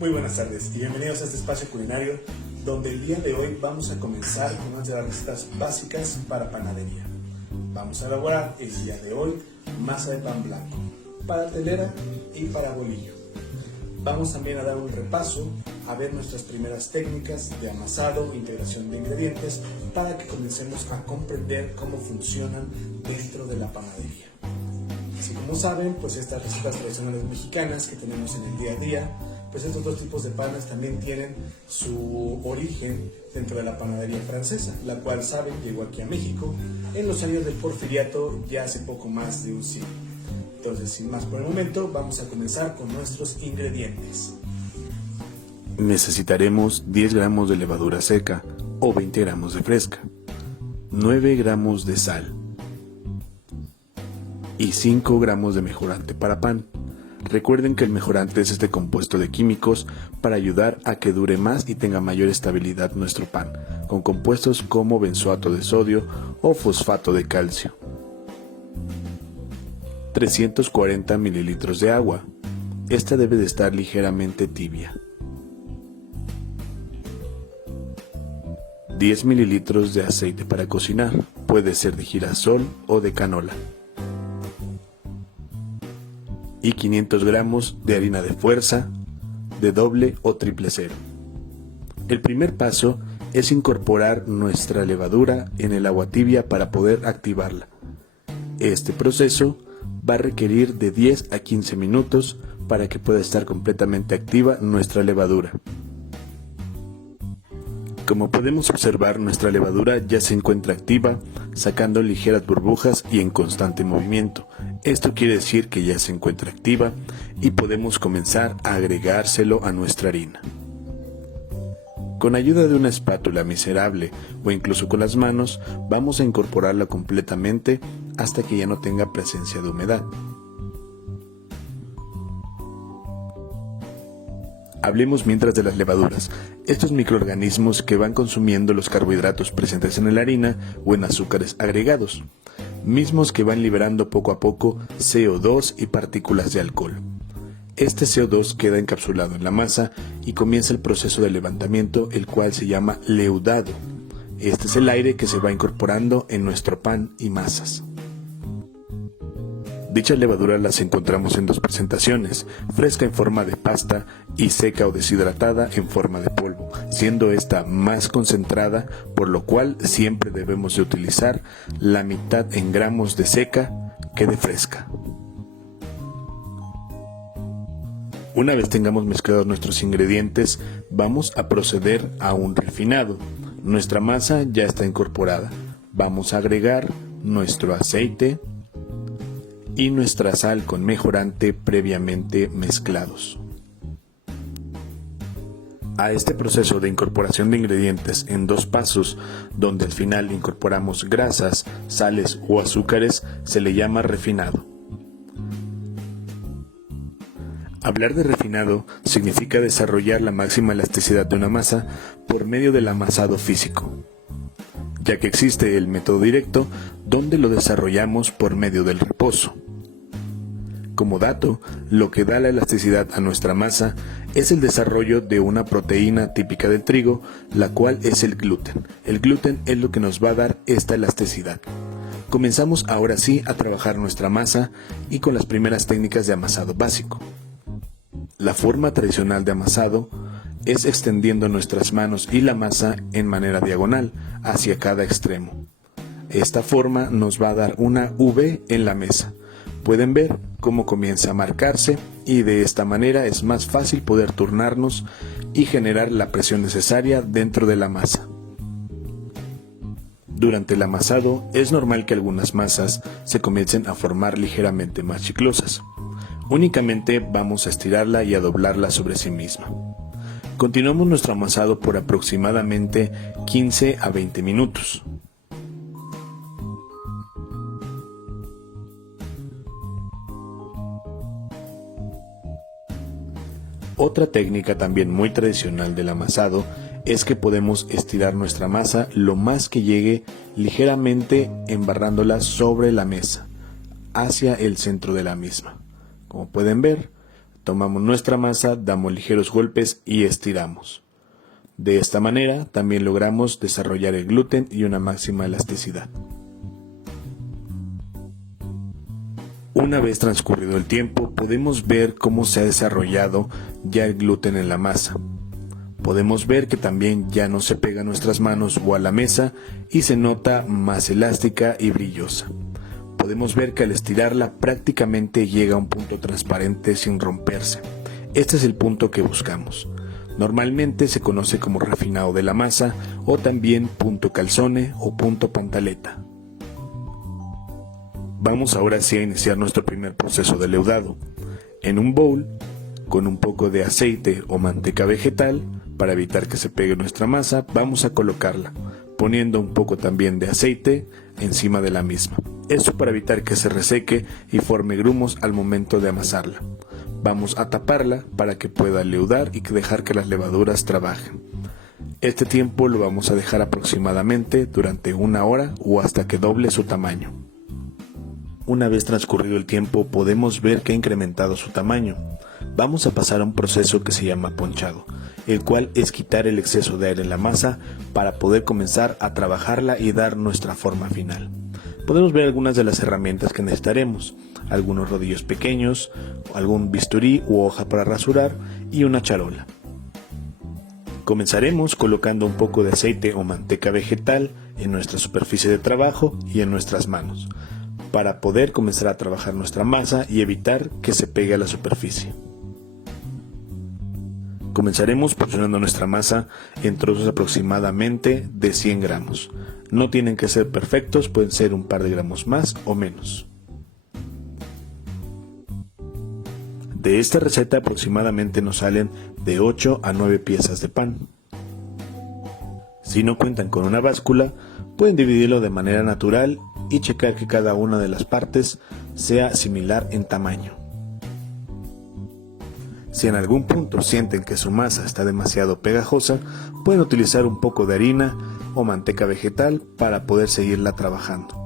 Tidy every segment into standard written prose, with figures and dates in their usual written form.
Muy buenas tardes y bienvenidos a este espacio culinario donde el día de hoy vamos a comenzar con una de las recetas básicas para panadería. Vamos a elaborar el día de hoy masa de pan blanco para telera y para bolillo. Vamos también a dar un repaso a ver nuestras primeras técnicas de amasado, integración de ingredientes para que comencemos a comprender cómo funcionan dentro de la panadería. Así como saben, pues estas recetas tradicionales mexicanas que tenemos en el día a día, pues estos dos tipos de panes también tienen su origen dentro de la panadería francesa, la cual, saben, llegó aquí a México en los años del Porfiriato, ya hace poco más de un siglo. Entonces, sin más por el momento, vamos a comenzar con nuestros ingredientes. Necesitaremos 10 gramos de levadura seca o 20 gramos de fresca, 9 gramos de sal y 5 gramos de mejorante para pan. Recuerden que el mejorante es este compuesto de químicos para ayudar a que dure más y tenga mayor estabilidad nuestro pan, con compuestos como benzoato de sodio o fosfato de calcio. 340 mililitros de agua. Esta debe de estar ligeramente tibia. 10 mililitros de aceite para cocinar, puede ser de girasol o de canola. Y 500 gramos de harina de fuerza, de doble o triple cero. El primer paso es incorporar nuestra levadura en el agua tibia para poder activarla. Este proceso va a requerir de 10 a 15 minutos para que pueda estar completamente activa nuestra levadura. Como podemos observar, nuestra levadura ya se encuentra activa, sacando ligeras burbujas y en constante movimiento. Esto quiere decir que ya se encuentra activa y podemos comenzar a agregárselo a nuestra harina. Con ayuda de una espátula miserable o incluso con las manos, vamos a incorporarla completamente hasta que ya no tenga presencia de humedad. Hablemos mientras de las levaduras, estos microorganismos que van consumiendo los carbohidratos presentes en la harina o en azúcares agregados, mismos que van liberando poco a poco CO2 y partículas de alcohol. Este CO2 queda encapsulado en la masa y comienza el proceso de levantamiento, el cual se llama leudado. Este es el aire que se va incorporando en nuestro pan y masas. Dichas levaduras las encontramos en dos presentaciones, fresca en forma de pasta y seca o deshidratada en forma de polvo, siendo esta más concentrada, por lo cual siempre debemos de utilizar la mitad en gramos de seca que de fresca. Una vez tengamos mezclados nuestros ingredientes, vamos a proceder a un refinado. Nuestra masa ya está incorporada. Vamos a agregar nuestro aceite y nuestra sal con mejorante previamente mezclados. A este proceso de incorporación de ingredientes en dos pasos, donde al final incorporamos grasas, sales o azúcares, se le llama refinado. Hablar de refinado significa desarrollar la máxima elasticidad de una masa por medio del amasado físico, ya que existe el método directo donde lo desarrollamos por medio del reposo. Como dato, lo que da la elasticidad a nuestra masa es el desarrollo de una proteína típica del trigo, la cual es el gluten. El gluten es lo que nos va a dar esta elasticidad. Comenzamos ahora sí a trabajar nuestra masa y con las primeras técnicas de amasado básico. La forma tradicional de amasado es extendiendo nuestras manos y la masa en manera diagonal hacia cada extremo. Esta forma nos va a dar una V en la mesa. Pueden ver cómo comienza a marcarse y de esta manera es más fácil poder turnarnos y generar la presión necesaria dentro de la masa. Durante el amasado es normal que algunas masas se comiencen a formar ligeramente más chiclosas. Únicamente vamos a estirarla y a doblarla sobre sí misma. Continuamos nuestro amasado por aproximadamente 15 a 20 minutos. Otra técnica también muy tradicional del amasado es que podemos estirar nuestra masa lo más que llegue, ligeramente embarrándola sobre la mesa, hacia el centro de la misma. Como pueden ver, Tomamos nuestra masa, damos ligeros golpes y estiramos. De esta manera también logramos desarrollar el gluten y una máxima elasticidad. Una vez transcurrido el tiempo, podemos ver cómo se ha desarrollado ya el gluten en la masa. Podemos ver que también ya no se pega a nuestras manos o a la mesa y se nota más elástica y brillosa. Podemos ver que al estirarla prácticamente llega a un punto transparente sin romperse. Este es el punto que buscamos. Normalmente se conoce como refinado de la masa o también punto calzone o punto pantaleta. Vamos ahora sí a iniciar nuestro primer proceso de leudado. En un bowl, con un poco de aceite o manteca vegetal, para evitar que se pegue nuestra masa, vamos a colocarla, poniendo un poco también de aceite encima de la misma. Esto para evitar que se reseque y forme grumos al momento de amasarla. Vamos a taparla para que pueda leudar y dejar que las levaduras trabajen. Este tiempo lo vamos a dejar aproximadamente durante 1 hora o hasta que doble su tamaño. Una vez transcurrido el tiempo podemos ver que ha incrementado su tamaño. Vamos a pasar a un proceso que se llama ponchado, el cual es quitar el exceso de aire en la masa para poder comenzar a trabajarla y dar nuestra forma final. Podemos ver algunas de las herramientas que necesitaremos: algunos rodillos pequeños, algún bisturí u hoja para rasurar y una charola. Comenzaremos colocando un poco de aceite o manteca vegetal en nuestra superficie de trabajo y en nuestras manos, para poder comenzar a trabajar nuestra masa y evitar que se pegue a la superficie. Comenzaremos porcionando nuestra masa en trozos aproximadamente de 100 gramos. No tienen que ser perfectos, pueden ser un par de gramos más o menos. De esta receta aproximadamente nos salen de 8 a 9 piezas de pan. Si no cuentan con una báscula, pueden dividirlo de manera natural y checar que cada una de las partes sea similar en tamaño. Si en algún punto sienten que su masa está demasiado pegajosa, pueden utilizar un poco de harina o manteca vegetal para poder seguirla trabajando.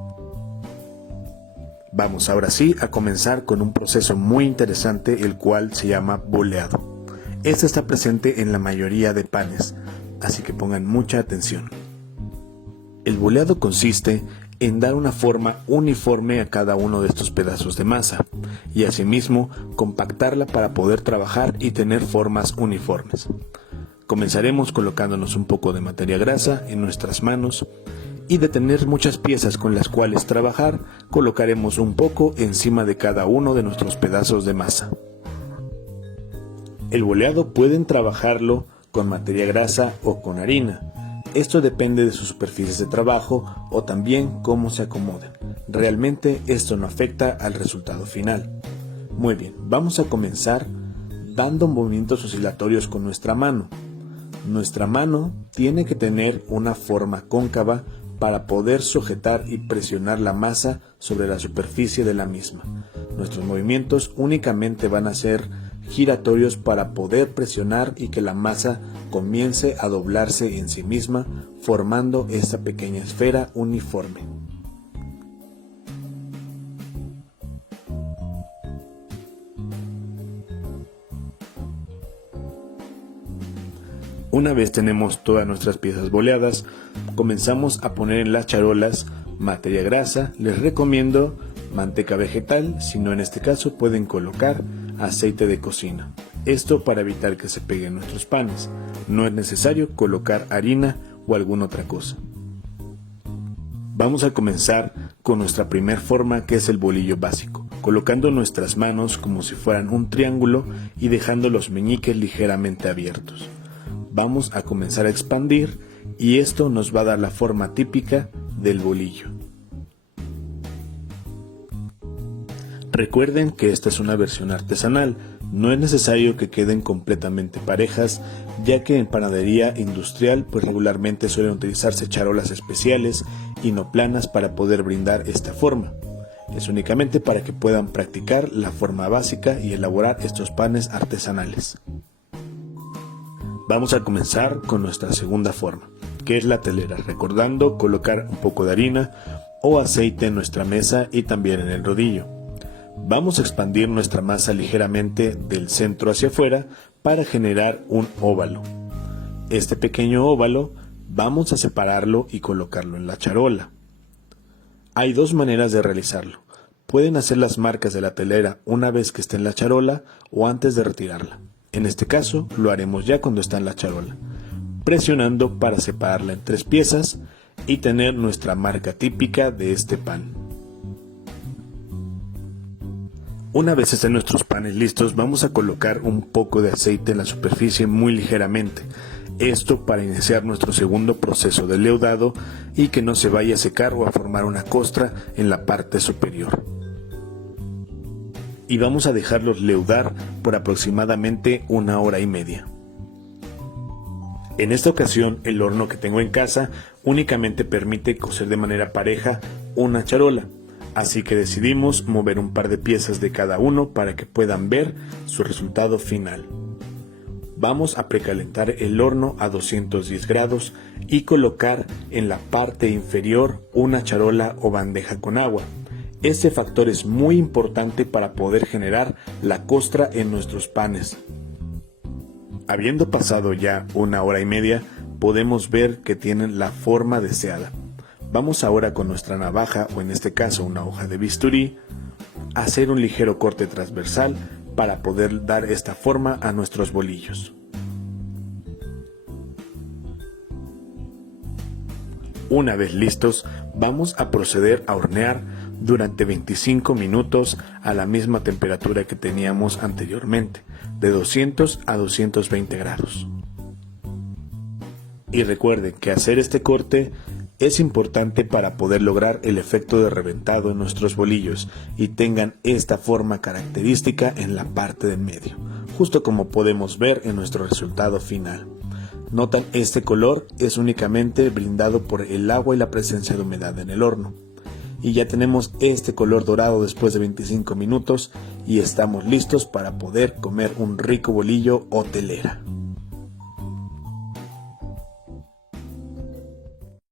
Vamos ahora sí a comenzar con un proceso muy interesante, el cual se llama boleado. Este está presente en la mayoría de panes, así que pongan mucha atención. El boleado consiste en dar una forma uniforme a cada uno de estos pedazos de masa y asimismo compactarla para poder trabajar y tener formas uniformes. Comenzaremos colocándonos un poco de materia grasa en nuestras manos y de tener muchas piezas con las cuales trabajar, colocaremos un poco encima de cada uno de nuestros pedazos de masa. El boleado pueden trabajarlo con materia grasa o con harina. Esto depende de sus superficies de trabajo o también cómo se acomoden. Realmente esto no afecta al resultado final. Muy bien, vamos a comenzar dando movimientos oscilatorios con nuestra mano. Nuestra mano tiene que tener una forma cóncava para poder sujetar y presionar la masa sobre la superficie de la misma. Nuestros movimientos únicamente van a ser giratorios para poder presionar y que la masa comience a doblarse en sí misma, formando esta pequeña esfera uniforme. Una vez tenemos todas nuestras piezas boleadas, comenzamos a poner en las charolas materia grasa. Les recomiendo manteca vegetal, si no en este caso pueden colocar aceite de cocina. Esto para evitar que se peguen nuestros panes. No es necesario colocar harina o alguna otra cosa. Vamos a comenzar con nuestra primer forma, que es el bolillo básico, colocando nuestras manos como si fueran un triángulo y dejando los meñiques ligeramente abiertos. Vamos a comenzar a expandir y esto nos va a dar la forma típica del bolillo. Recuerden que esta es una versión artesanal, no es necesario que queden completamente parejas, ya que en panadería industrial pues regularmente suelen utilizarse charolas especiales y no planas para poder brindar esta forma. Es únicamente para que puedan practicar la forma básica y elaborar estos panes artesanales. Vamos a comenzar con nuestra segunda forma, que es la telera, recordando colocar un poco de harina o aceite en nuestra mesa y también en el rodillo. Vamos a expandir nuestra masa ligeramente del centro hacia afuera para generar un óvalo. Este pequeño óvalo vamos a separarlo y colocarlo en la charola. Hay dos maneras de realizarlo. Pueden hacer las marcas de la telera una vez que esté en la charola o antes de retirarla. En este caso lo haremos ya cuando está en la charola, presionando para separarla en 3 piezas y tener nuestra marca típica de este pan. Una vez estén nuestros panes listos, vamos a colocar un poco de aceite en la superficie muy ligeramente. Esto para iniciar nuestro segundo proceso de leudado y que no se vaya a secar o a formar una costra en la parte superior. Y vamos a dejarlos leudar por aproximadamente 1 hora y media. En esta ocasión, el horno que tengo en casa únicamente permite cocer de manera pareja una charola. Así que decidimos mover un par de piezas de cada uno para que puedan ver su resultado final. Vamos a precalentar el horno a 210 grados y colocar en la parte inferior una charola o bandeja con agua. Este factor es muy importante para poder generar la costra en nuestros panes. Habiendo pasado ya 1 hora y media, podemos ver que tienen la forma deseada. Vamos ahora con nuestra navaja, o en este caso una hoja de bisturí, a hacer un ligero corte transversal para poder dar esta forma a nuestros bolillos. Una vez listos, vamos a proceder a hornear durante 25 minutos a la misma temperatura que teníamos anteriormente, de 200 a 220 grados. Y recuerden que hacer este corte es importante para poder lograr el efecto de reventado en nuestros bolillos y tengan esta forma característica en la parte del medio, justo como podemos ver en nuestro resultado final. Notan, este color es únicamente brindado por el agua y la presencia de humedad en el horno. Y ya tenemos este color dorado después de 25 minutos y estamos listos para poder comer un rico bolillo o telera.